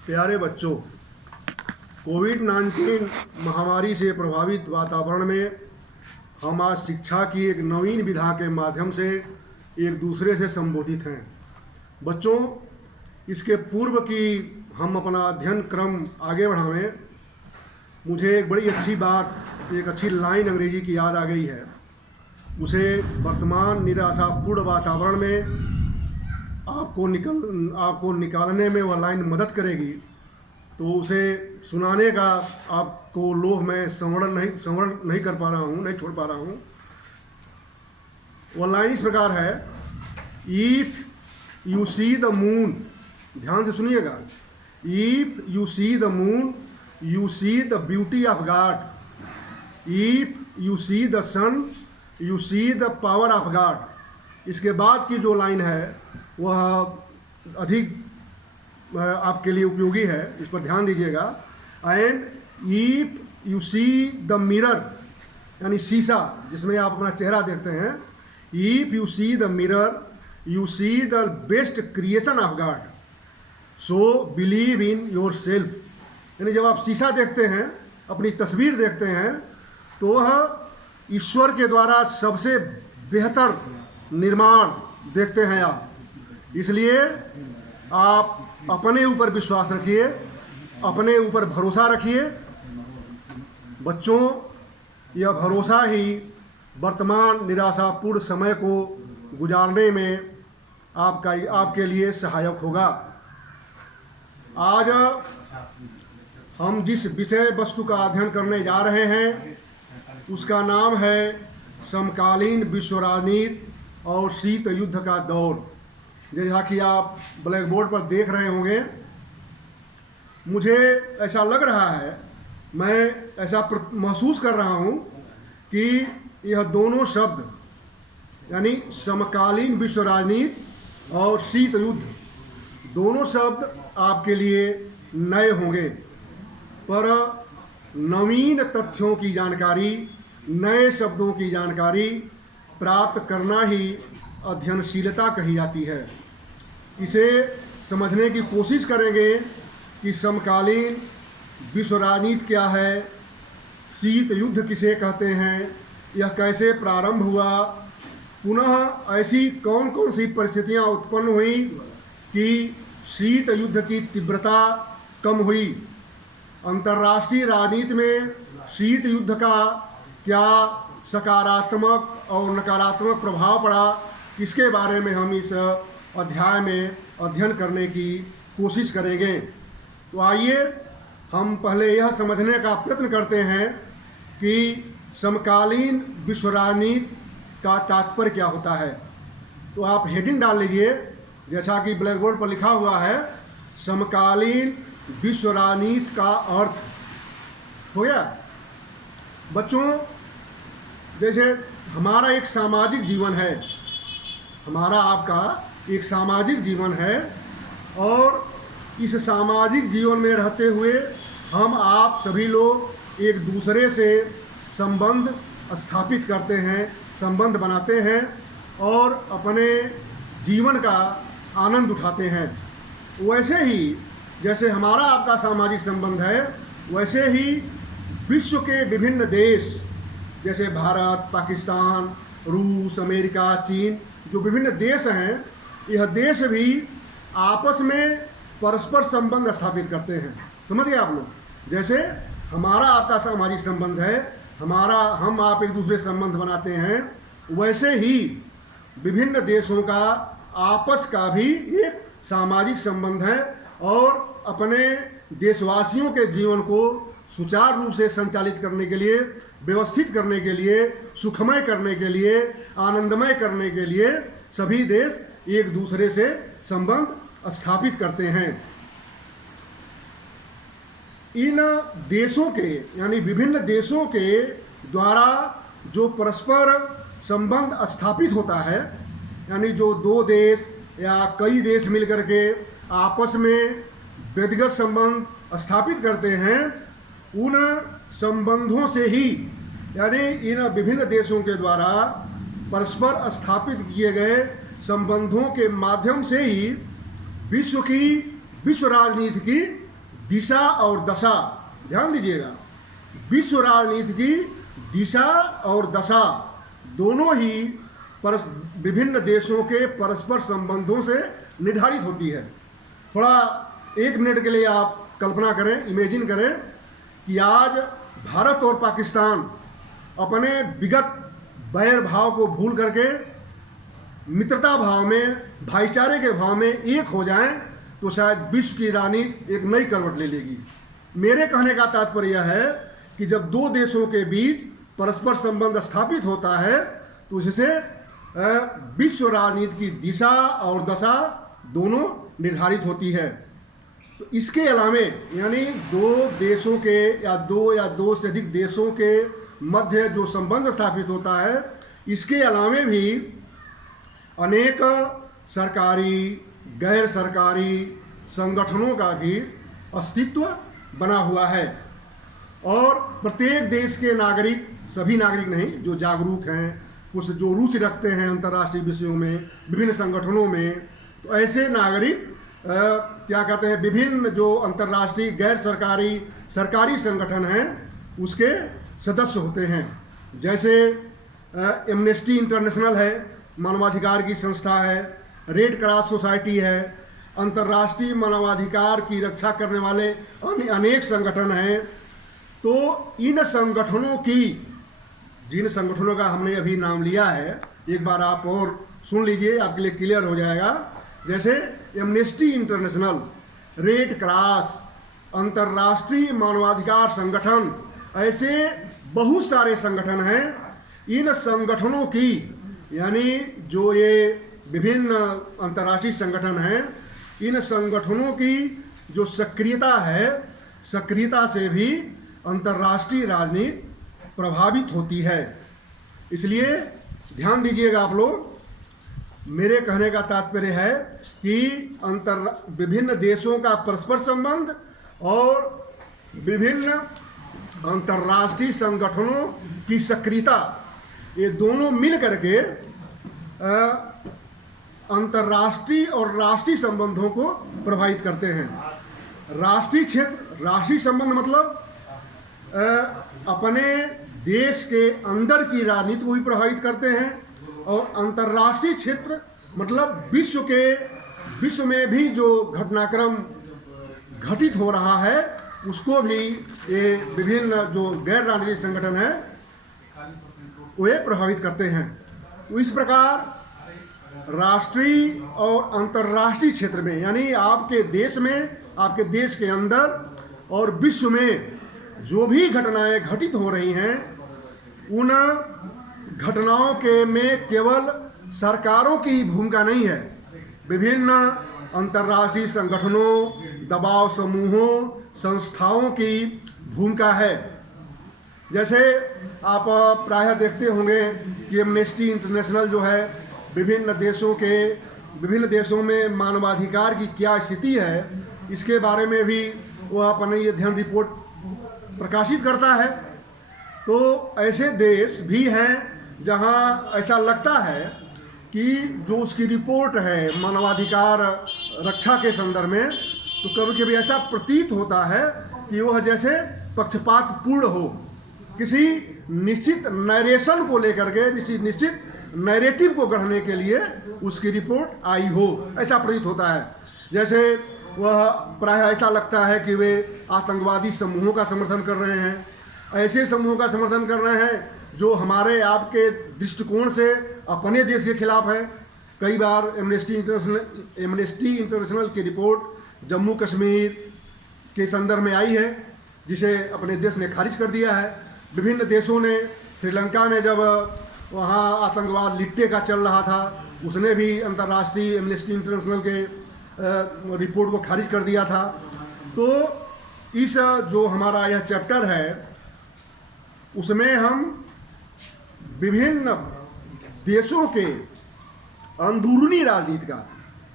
प्यारे बच्चों, कोविड-19 महामारी से प्रभावित वातावरण में हम आज शिक्षा की एक नवीन विधा के माध्यम से एक दूसरे से संबोधित हैं। बच्चों, इसके पूर्व कि हम अपना अध्ययन क्रम आगे बढ़ावें, मुझे एक बड़ी अच्छी बात, एक अच्छी लाइन अंग्रेजी की याद आ गई है। उसे वर्तमान निराशापूर्ण वातावरण में आपको निकालने में वह लाइन मदद करेगी, तो उसे सुनाने का आपको लोभ मैं संवरण नहीं कर पा रहा हूँ, नहीं छोड़ पा रहा हूँ। वह लाइन इस प्रकार है, if you see the moon, ध्यान से सुनिएगा, if you see the moon you see the beauty of God, if you see the sun you see the power of God. इसके बाद की जो लाइन है वह अधिक आपके लिए उपयोगी है, इस पर ध्यान दीजिएगा। And if you see the mirror, यानी शीशा जिसमें आप अपना चेहरा देखते हैं, if you see the mirror you see the best creation of God, so believe in your self. यानी जब आप शीशा देखते हैं, अपनी तस्वीर देखते हैं, तो वह ईश्वर के द्वारा सबसे बेहतर निर्माण देखते हैं आप। इसलिए आप अपने ऊपर विश्वास रखिए, अपने ऊपर भरोसा रखिए। बच्चों, यह भरोसा ही वर्तमान निराशापूर्ण समय को गुजारने में आपके लिए सहायक होगा। आज हम जिस विषय वस्तु का अध्ययन करने जा रहे हैं उसका नाम है समकालीन विश्व राजनीति और शीत युद्ध का दौर। जैसा कि आप ब्लैक बोर्ड पर देख रहे होंगे, मुझे ऐसा लग रहा है, मैं ऐसा महसूस कर रहा हूँ कि यह दोनों शब्द यानी समकालीन विश्व राजनीति और शीत युद्ध, दोनों शब्द आपके लिए नए होंगे, पर नवीन तथ्यों की जानकारी, नए शब्दों की जानकारी प्राप्त करना ही अध्ययनशीलता कही जाती है। इसे समझने की कोशिश करेंगे कि समकालीन विश्व राजनीति क्या है, शीत युद्ध किसे कहते हैं, यह कैसे प्रारंभ हुआ, पुनः ऐसी कौन कौन सी परिस्थितियां उत्पन्न हुई कि शीत युद्ध की तीव्रता कम हुई, अंतर्राष्ट्रीय राजनीति में शीत युद्ध का क्या सकारात्मक और नकारात्मक प्रभाव पड़ा, इसके बारे में हम इस अध्याय में अध्ययन करने की कोशिश करेंगे। तो आइए हम पहले यह समझने का प्रयत्न करते हैं कि समकालीन विश्व राजनीति का तात्पर्य क्या होता है। तो आप हेडिंग डाल लीजिए, जैसा कि ब्लैक बोर्ड पर लिखा हुआ है, समकालीन विश्व राजनीति का अर्थ। हो गया बच्चों? जैसे हमारा एक सामाजिक जीवन है, हमारा आपका एक सामाजिक जीवन है, और इस सामाजिक जीवन में रहते हुए हम आप सभी लोग एक दूसरे से संबंध स्थापित करते हैं, संबंध बनाते हैं और अपने जीवन का आनंद उठाते हैं। वैसे ही जैसे हमारा आपका सामाजिक संबंध है, वैसे ही विश्व के विभिन्न देश जैसे भारत, पाकिस्तान, रूस, अमेरिका, चीन, जो विभिन्न देश हैं, यह देश भी आपस में परस्पर संबंध स्थापित करते हैं। समझ गए आप लोग? जैसे हमारा आपका सामाजिक संबंध है, हम आप एक दूसरे से संबंध बनाते हैं, वैसे ही विभिन्न देशों का आपस का भी एक सामाजिक संबंध है, और अपने देशवासियों के जीवन को सुचारू रूप से संचालित करने के लिए, व्यवस्थित करने के लिए, सुखमय करने के लिए, आनंदमय करने के लिए सभी देश एक दूसरे से संबंध स्थापित करते हैं। इन देशों के यानी विभिन्न देशों के द्वारा जो परस्पर संबंध स्थापित होता है, यानी जो दो देश या कई देश मिलकर के आपस में व्यक्तिगत संबंध स्थापित करते हैं, उन संबंधों से ही, यानी इन विभिन्न देशों के द्वारा परस्पर स्थापित किए गए संबंधों के माध्यम से ही विश्व राजनीति की दिशा और दशा, ध्यान दीजिएगा, विश्व राजनीति की दिशा और दशा दोनों ही विभिन्न देशों के परस्पर संबंधों से निर्धारित होती है। थोड़ा 1 मिनट के लिए आप कल्पना करें, इमेजिन करें कि आज भारत और पाकिस्तान अपने विगत बैर भाव को भूल करके मित्रता भाव में, भाईचारे के भाव में एक हो जाएं, तो शायद विश्व की राजनीति एक नई करवट ले लेगी। मेरे कहने का तात्पर्य यह है कि जब 2 देशों के बीच परस्पर संबंध स्थापित होता है तो इससे विश्व राजनीति की दिशा और दशा दोनों निर्धारित होती है। तो इसके अलावे यानी 2 देशों के या 2 से अधिक देशों के मध्य जो संबंध स्थापित होता है, इसके अलावे भी अनेक सरकारी, गैर सरकारी संगठनों का भी अस्तित्व बना हुआ है और प्रत्येक देश के नागरिक, सभी नागरिक नहीं, जो जागरूक हैं, कुछ जो रुचि रखते हैं अंतर्राष्ट्रीय विषयों में, विभिन्न संगठनों में, तो ऐसे नागरिक क्या कहते हैं, विभिन्न जो अंतर्राष्ट्रीय गैर सरकारी, सरकारी संगठन हैं उसके सदस्य होते हैं। जैसे एमनेस्टी इंटरनेशनल है, मानवाधिकार की संस्था है, रेड क्रॉस सोसाइटी है, अंतर्राष्ट्रीय मानवाधिकार की रक्षा करने वाले अनेक संगठन हैं। तो इन संगठनों की, जिन संगठनों का हमने अभी नाम लिया है, एक बार आप और सुन लीजिए, आपके लिए क्लियर हो जाएगा। जैसे एमनेस्टी इंटरनेशनल, रेड क्रॉस, अंतर्राष्ट्रीय मानवाधिकार संगठन, ऐसे बहुत सारे संगठन हैं। इन संगठनों की, यानी जो ये विभिन्न अंतर्राष्ट्रीय संगठन हैं, इन संगठनों की जो सक्रियता है, सक्रियता से भी अंतर्राष्ट्रीय राजनीति प्रभावित होती है। इसलिए ध्यान दीजिएगा आप लोग, मेरे कहने का तात्पर्य है कि विभिन्न देशों का परस्पर संबंध और विभिन्न अंतर्राष्ट्रीय संगठनों की सक्रियता, ये दोनों मिल करके अंतर्राष्ट्रीय और राष्ट्रीय संबंधों को प्रभावित करते हैं। राष्ट्रीय क्षेत्र, राष्ट्रीय संबंध मतलब अपने देश के अंदर की राजनीति को भी प्रभावित करते हैं, और अंतर्राष्ट्रीय क्षेत्र मतलब विश्व में भी जो घटनाक्रम घटित हो रहा है उसको भी ये विभिन्न जो गैर राजनीतिक संगठन हैं वे प्रभावित करते हैं। तो इस प्रकार राष्ट्रीय और अंतर्राष्ट्रीय क्षेत्र में, यानी आपके देश में, आपके देश के अंदर और विश्व में जो भी घटनाएं घटित हो रही हैं, उन घटनाओं के में केवल सरकारों की ही भूमिका नहीं है, विभिन्न अंतर्राष्ट्रीय संगठनों, दबाव समूहों, संस्थाओं की भूमिका है। जैसे आप प्रायः देखते होंगे कि एमनेस्टी इंटरनेशनल जो है, विभिन्न देशों में मानवाधिकार की क्या स्थिति है, इसके बारे में भी वह अपने ये अध्ययन रिपोर्ट प्रकाशित करता है। तो ऐसे देश भी हैं जहां ऐसा लगता है कि जो उसकी रिपोर्ट है मानवाधिकार रक्षा के संदर्भ में, तो कभी कभी ऐसा प्रतीत होता है कि वह जैसे पक्षपातपूर्ण हो, किसी निश्चित नरेशन को लेकर के, निश्चित नैरेटिव को गढ़ने के लिए उसकी रिपोर्ट आई हो, ऐसा प्रतीत होता है। जैसे वह प्रायः ऐसा लगता है कि वे आतंकवादी समूहों का समर्थन कर रहे हैं, ऐसे समूहों का समर्थन कर रहे हैं जो हमारे आपके दृष्टिकोण से अपने देश के खिलाफ है। कई बार एमनेस्टी इंटरनेशनल की रिपोर्ट जम्मू कश्मीर के संदर्भ में आई है, जिसे अपने देश ने खारिज कर दिया है। विभिन्न देशों ने, श्रीलंका में जब वहाँ आतंकवाद लिट्टे का चल रहा था, उसने भी अंतर्राष्ट्रीय एमनेस्टी इंटरनेशनल के रिपोर्ट को खारिज कर दिया था। तो इस जो हमारा यह चैप्टर है उसमें हम विभिन्न देशों के अंदरूनी राजनीति का,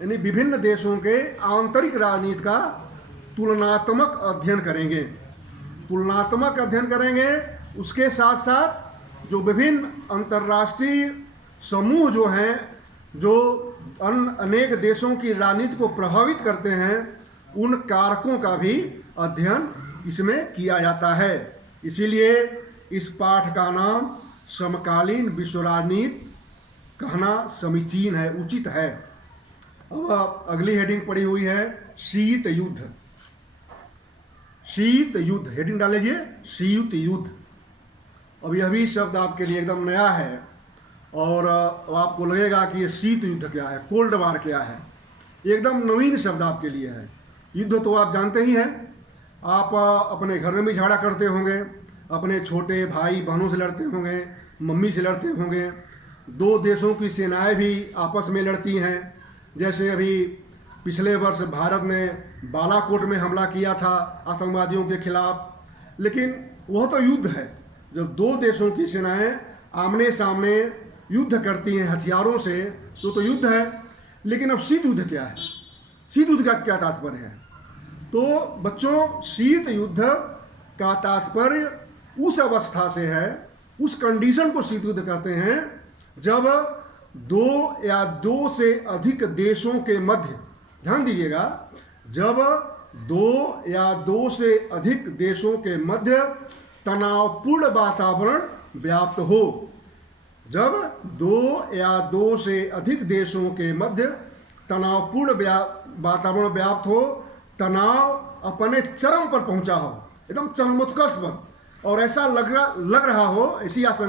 यानी विभिन्न देशों के आंतरिक राजनीति का तुलनात्मक अध्ययन करेंगे। उसके साथ साथ जो विभिन्न अंतर्राष्ट्रीय समूह जो हैं, जो अनेक देशों की राजनीति को प्रभावित करते हैं, उन कारकों का भी अध्ययन इसमें किया जाता है। इसीलिए इस पाठ का नाम समकालीन विश्व राजनीति कहना समीचीन है, उचित है। अब अगली हेडिंग पड़ी हुई है शीत युद्ध। शीत युद्ध हेडिंग डाल लीजिए, शीत युद्ध। अब यह भी शब्द आपके लिए एकदम नया है और आपको लगेगा कि ये शीत युद्ध क्या है, कोल्ड वार क्या है। एकदम नवीन शब्द आपके लिए है। युद्ध तो आप जानते ही हैं, आप अपने घर में भी झगड़ा करते होंगे, अपने छोटे भाई बहनों से लड़ते होंगे, मम्मी से लड़ते होंगे। दो देशों की सेनाएं भी आपस में लड़ती हैं। जैसे अभी पिछले वर्ष भारत ने बालाकोट में हमला किया था आतंकवादियों के खिलाफ, लेकिन वह तो युद्ध है। जब दो देशों की सेनाएं आमने सामने युद्ध करती हैं हथियारों से, तो युद्ध है। लेकिन अब शीत युद्ध क्या है, शीत युद्ध का क्या तात्पर्य है? तो बच्चों, शीत युद्ध का तात्पर्य उस अवस्था से है, उस कंडीशन को शीत युद्ध कहते हैं जब दो या दो से अधिक देशों के मध्य, ध्यान दीजिएगा, जब दो या दो से अधिक देशों के मध्य तनावपूर्ण वातावरण व्याप्त हो। जब दो या दो से अधिक देशों के मध्य तनावपूर्ण वातावरण व्याप्त हो, तनाव अपने चरम पर पहुंचा हो, एकदम चरमोत्कर्ष पर, और ऐसा लग रहा हो, ऐसी आशंका